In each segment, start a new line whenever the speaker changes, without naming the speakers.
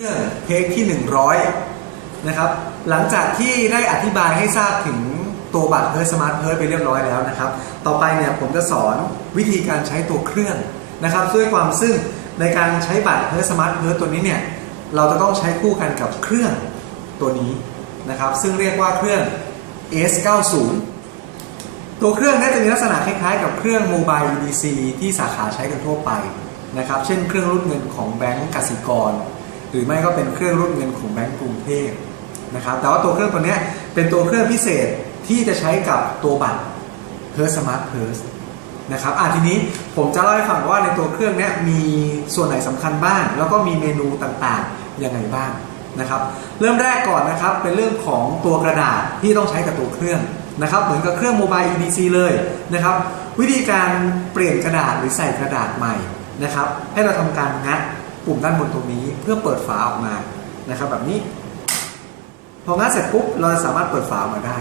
เรื่องเทคที่ 100 นะครับ หลังจากที่ได้อธิบายให้ทราบถึงตัวบัตรเพิร์สมาร์ทเพิร์ไปเรียบร้อยแล้วนะครับ ต่อไปเนี่ยผมจะสอนวิธีการใช้ตัวเครื่องนะครับ ด้วยความซึ่งในการใช้บัตรเพิร์สมาร์ทเพิร์ตัวนี้เนี่ยเราจะต้องใช้คู่กันกับเครื่องตัวนี้นะครับ ซึ่งเรียกว่าเครื่อง S90 ตัวเครื่องนี้จะมีลักษณะคล้ายๆ กับเครื่องโมบาย EDC ที่สาขาใช้กันทั่วไปนะครับ เช่นเครื่องรูดเงินของแบงก์กสิกร หรือไม่ก็เป็นเครื่องรูดเงินของแบงก์กรุงเทพนะครับแต่ว่าตัวเครื่องตัวนี้เป็นตัวเครื่องพิเศษที่จะใช้กับตัวบัตร p e r Smart p u r s e นะครับอะทีนี้ผมจะเล่าให้ฟังว่าในตัวเครื่องนี้มีส่วนไหนสำคัญบ้าง แล้วก็มีเมนูต่างๆยังไงบ้างนะครับเริ่มแรกก่อนนะครับเป็นเรื่องของตัวกระดาษที่ต้องใช้กับตัวเครื่องนะครับเหมือนกับเครื่องโมบาย EDC เลยนะครับวิธีการเปลี่ยนกระดาษหรือใส่กระดาษใหม่นะครับให้เราทำการงัด ปุ่มด้านบนตรงนี้เพื่อเปิดฝาออกมานะครับแบบนี้พองัดเสร็จปุ๊บเราสามารถเปิดฝาออกมาได้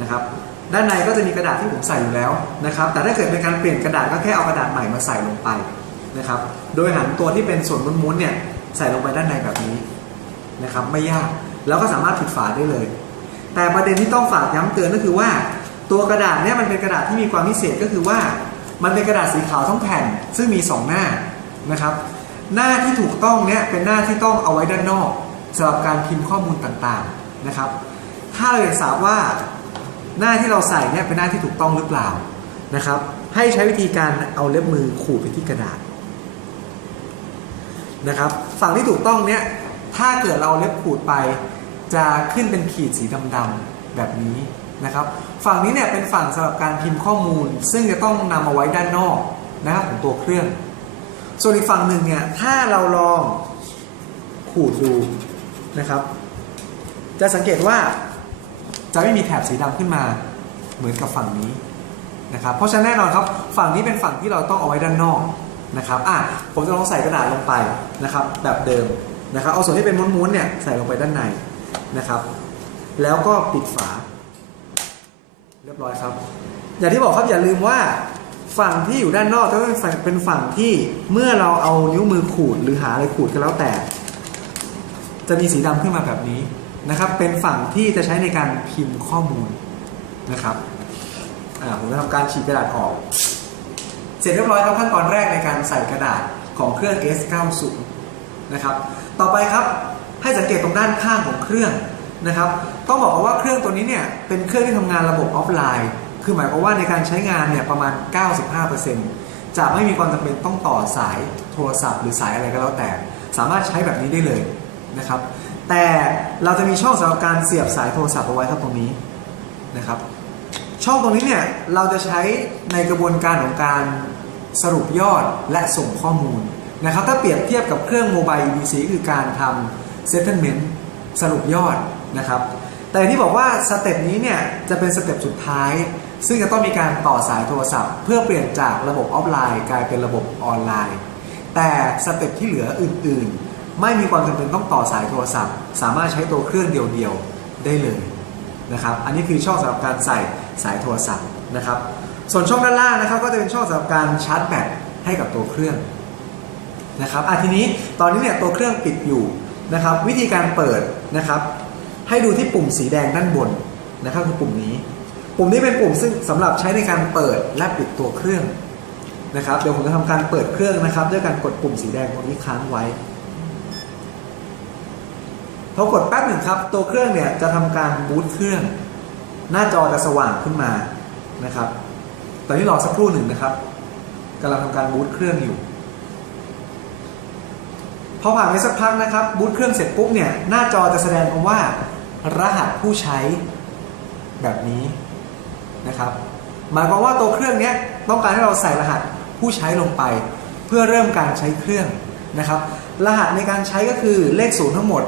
นะครับ ด้านในก็จะมีกระดาษที่ผมใส่อยู่แล้วนะครับ แต่ถ้าเกิดเป็นการเปลี่ยนกระดาษก็แค่เอากระดาษใหม่มาใส่ลงไปนะครับ โดยหันตัวที่เป็นส่วนม้วนๆเนี่ยใส่ลงไปด้านในแบบนี้นะครับไม่ยากแล้วก็สามารถปิดฝาได้เลย แต่ประเด็นที่ต้องฝากย้ำเตือนก็คือว่า ตัวกระดาษเนี่ยมันเป็นกระดาษที่มีความพิเศษก็คือว่า มันเป็นกระดาษสีขาวทั้งแผ่นซึ่งมี 2 หน้านะครับ หน้าที่ถูกต้องเนี่ยเป็นหน้าที่ต้องเอาไว้ด้านนอกสำหรับการพิมพ์ข้อมูลต่างๆนะครับ ถ้าเราอยากทราบว่าหน้าที่เราใส่เนี่ยเป็นหน้าที่ถูกต้องหรือเปล่านะครับ ให้ใช้วิธีการเอาเล็บมือขูดไปที่กระดาษนะครับ ฝั่งที่ถูกต้องเนี่ยถ้าเกิดเราเล็บขูดไปจะขึ้นเป็นขีดสีดำๆแบบนี้นะครับ ฝั่งนี้เนี่ยเป็นฝั่งสำหรับการพิมพ์ข้อมูล ซึ่งจะต้องนำมาไว้ด้านนอกนะครับของตัวเครื่อง ส่วนอีกฝั่งหนึ่งเนี่ยถ้าเราลองขูดดูนะครับ จะสังเกตว่าจะไม่มีแถบสีดำขึ้นมาเหมือนกับฝั่งนี้นะครับ เพราะฉะนั้นแน่นอนครับฝั่งนี้เป็นฝั่งที่เราต้องเอาไว้ด้านนอกนะครับอะผมจะลองใส่กระดาษลงไปนะครับแบบเดิมนะครับเอาส่วนที่เป็นม้วนๆเนี่ยใส่ลงไปด้านในนะครับ แล้วก็ปิดฝา เรียบร้อยครับ อย่างที่บอกครับอย่าลืมว่า ฝั่งที่อยู่ด้านนอกจะเป็นฝั่งเป็นฝั่งที่เมื่อเราเอานิ้วมือขูดหรือหาอะไรขูดก็แล้วแต่ จะมีสีดำขึ้นมาแบบนี้นะครับ เป็นฝั่งที่จะใช้ในการพิมพ์ข้อมูลนะครับผมจะทำการฉีกกระดาษออก เสร็จเรียบร้อยครับขั้นตอนแรกในการใส่กระดาษของเครื่อง S90 นะครับ ต่อไปครับให้สังเกตตรงด้านข้างของเครื่องนะครับ ต้องบอกว่าเครื่องตัวนี้เนี่ยเป็นเครื่องที่ทำงานระบบออฟไลน์ คือหมายความว่าในการใช้งานเนี่ยประมาณ 95%จะไม่มีความจำเป็นต้องต่อสายโทรศัพท์ หรือสายอะไรก็แล้วแต่ สามารถใช้แบบนี้ได้เลยนะครับ แต่เราจะมีช่องสำหรับการเสียบสายโทรศัพท์เอาไว้ครับตรงนี้นะครับ ช่องตรงนี้เนี่ยเราจะใช้ในกระบวนการของการสรุปยอดและส่งข้อมูลนะครับถ้าเปรียบเทียบกับเครื่องโมบาย EDC คือการทำ settlement สรุปยอดนะครับ แต่ที่บอกว่าสเต็ปนี้เนี่ยจะเป็นสเต็ปสุดท้าย ซึ่งจะต้องมีการต่อสายโทรศัพท์ เพื่อเปลี่ยนจากระบบออฟไลน์ กลายเป็นระบบออนไลน์ แต่สเต็ปที่เหลืออื่นๆ ไม่มีความจำเป็นต้องต่อสายโทรศัพท์ สามารถใช้ตัวเครื่องเดียวๆได้เลยนะครับอันนี้คือช่องสำหรับการใส่สายโทรศัพท์นะครับส่วนช่องด้านล่างนะครับก็จะเป็นช่องสำหรับการชาร์จแบตให้กับตัวเครื่องนะครับอะทีนี้ตอนนี้เนี่ยตัวเครื่องปิดอยู่นะครับวิธีการเปิดนะครับ ให้ดูที่ปุ่มสีแดงด้านบนนะครับคือปุ่มนี้ ปุ่มนี้เป็นปุ่มซึ่งสำหรับใช้ในการเปิดและปิดตัวเครื่องนะครับ เดี๋ยวผมจะทำการเปิดเครื่องนะครับ ด้วยการกดปุ่มสีแดงตรงนี้ค้างไว้พอกดแป๊บหนึ่งครับ ตัวเครื่องเนี่ยจะทำการบูตเครื่อง หน้าจอจะสว่างขึ้นมานะครับ ตอนนี้รอสักครู่หนึ่งนะครับกำลังทำการบูตเครื่องอยู่พอผ่านไปสักพักนะครับบูตเครื่องเสร็จปุ๊บเนี่ยหน้าจอจะแสดงคำว่า รหัสผู้ใช้แบบนี้นะครับ หมายความว่าตัวเครื่องนี้ต้องการให้เราใส่รหัสผู้ใช้ลงไป เพื่อเริ่มการใช้เครื่องนะครับ รหัสในการใช้ก็คือเลขศูนย์ทั้งหมด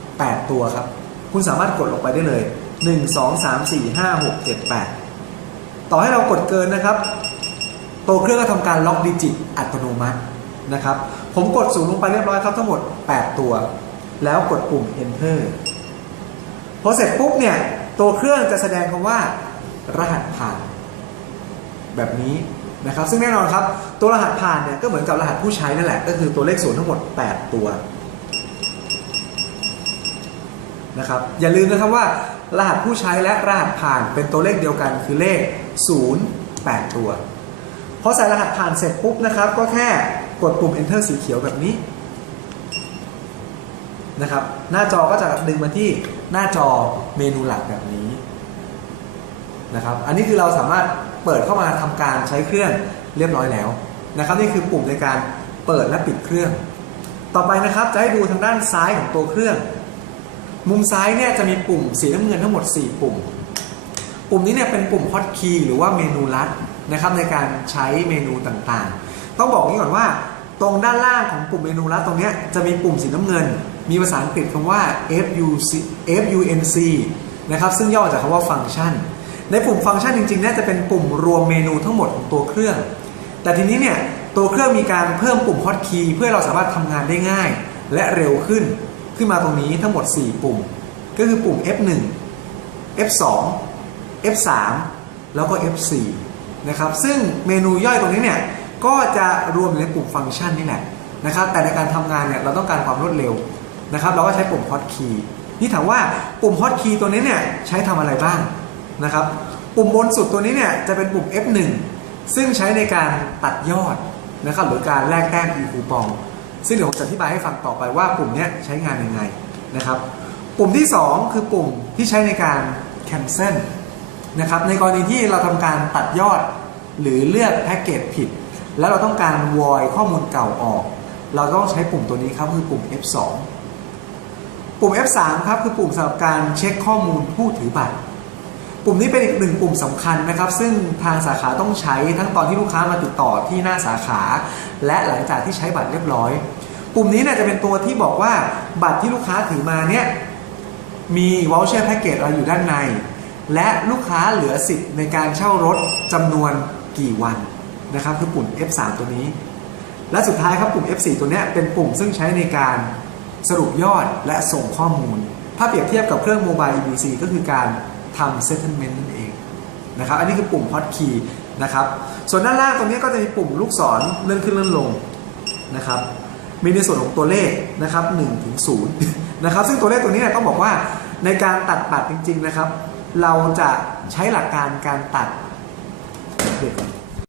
8 ตัวครับ คุณสามารถกดลงไปได้เลย 1 2 3 4 5 6 7 8 ต่อให้เรากดเกินนะครับ ตัวเครื่องก็ทำการล็อกดิจิตอัตโนมัตินะครับ ผมกดศูนย์ลงไปเรียบร้อยครับทั้งหมด 8 ตัว แล้วกดปุ่ม enter พอเสร็จปุ๊บเนี่ยตัวเครื่องจะแสดงคำว่ารหัสผ่าน แบบนี้นะครับ ซึ่งแน่นอนครับ ตัวรหัสผ่านเนี่ยก็เหมือนกับรหัสผู้ใช้นั่นแหละ ก็คือตัวเลขศูนย์ทั้งหมด 8 ตัวนะครับอย่าลืมนะครับว่ารหัสผู้ใช้และรหัสผ่านเป็นตัวเลขเดียวกันคือเลข 0 8 ตัวพอใส่รหัสผ่านเสร็จปุ๊บนะครับ ก็แค่กดปุ่ม enter สีเขียวแบบนี้ นะครับ หน้าจอก็จะดึงมาที่หน้าจอเมนูหลักแบบนี้นะครับ อันนี้คือเราสามารถเปิดเข้ามาทำการใช้เครื่องเรียบร้อยแล้วนะครับ นี่คือปุ่มในการเปิดและปิดเครื่อง ต่อไปนะครับจะให้ดูทางด้านซ้ายของตัวเครื่อง มุมซ้ายเนี่ยจะมีปุ่มสีน้ำเงินทั้งหมด 4 ปุ่ม ปุ่มนี้เนี่ยเป็นปุ่มฮอตคีย์หรือว่าเมนูลัดนะครับในการใช้เมนูต่างๆ ต้องบอกนี้ก่อนว่า ตรงด้านล่างของปุ่มเมนูลัดตรงนี้จะมีปุ่มสีน้ำเงิน มีภาษาอังกฤษคำว่า FUC FUNC นะครับซึ่งย่อจากคำว่าฟังก์ชัน ในปุ่มฟังก์ชันจริงๆนี่ยจะเป็นปุ่มรวมเมนูทั้งหมดของตัวเครื่อง แต่ทีนี้เนี่ยตัวเครื่องมีการเพิ่มปุ่มฮอตคีย์เพื่อเราสามารถทำงานได้ง่าย และเร็วขึ้น ขึ้นมาตรงนี้ทั้งหมด 4 ปุ่ม ก็คือปุ่ม F1 F2 F3 แล้วก็ F4 นะครับซึ่งเมนูย่อยตรงนี้เนี่ย ก็จะรวมอยู่ในปุ่มฟังก์ชันนี่แหละนะครับ แต่ในการทำงานเนี่ยเราต้องการความรวดเร็วนะครับ เราก็ใช้ปุ่มฮอตคีย์นี่ถามว่าปุ่มฮอตคีย์ตัวนี้เนี่ยใช้ทำอะไรบ้างนะครับ ปุ่มบนสุดตัวนี้เนี่ยจะเป็นปุ่ม F1 ซึ่งใช้ในการตัดยอดนะครับหรือการแลกแต้ม e คูปอง ซึ่งเดี๋ยวผมจะอธิบายให้ฟังต่อไปว่าปุ่มนี้ใช้งานยังไงนะครับ ปุ่มที่ 2 คือปุ่มที่ใช้ในการ cancel นะครับในกรณีที่เราทำการตัดยอดหรือเลือกแพ็กเกจผิด แล้วเราต้องการ void ข้อมูลเก่าออก เราต้องใช้ปุ่มตัวนี้ครับคือปุ่ม F2 ปุ่ม F3 ครับคือปุ่มสำหรับการเช็คข้อมูลผู้ถือบัตร ปุ่มนี้เป็นอีกหนึ่งปุ่มสำคัญนะครับ ซึ่งทางสาขาต้องใช้ทั้งตอนที่ลูกค้ามาติดต่อที่หน้าสาขา และหลังจากที่ใช้บัตรเรียบร้อย ปุ่มนี้เนี่ยจะเป็นตัวที่บอกว่าบัตรที่ลูกค้าถือมาเนี่ยมีวอลเชอร์แพ็กเกจอะไรอยู่ด้านใน และลูกค้าเหลือสิทธิ์ในการเช่ารถจำนวนกี่วัน นะครับคือปุ่ม F3 ตัวนี้ และสุดท้ายครับปุ่ม F4 ตัวเนี้ยเป็นปุ่มซึ่งใช้ในการสรุปยอดและส่งข้อมูล ถ้าเปรียบเทียบกับเครื่องโมบาย EBC ก็คือการทำ settlement นั่นเองนะครับอันนี้คือปุ่ม hotkey นะครับส่วนด้านล่างตรงนี้ก็จะมีปุ่มลูกศรเลื่อนขึ้นเลื่อนลงนะครับมีในส่วนของตัวเลขนะครับ1ถึง0นะครับซึ่งตัวเลขตัวนี้ต้องบอกว่าในการตัดบัตรจริง ๆนะครับ เราจะใช้หลักการการตัดเด็ก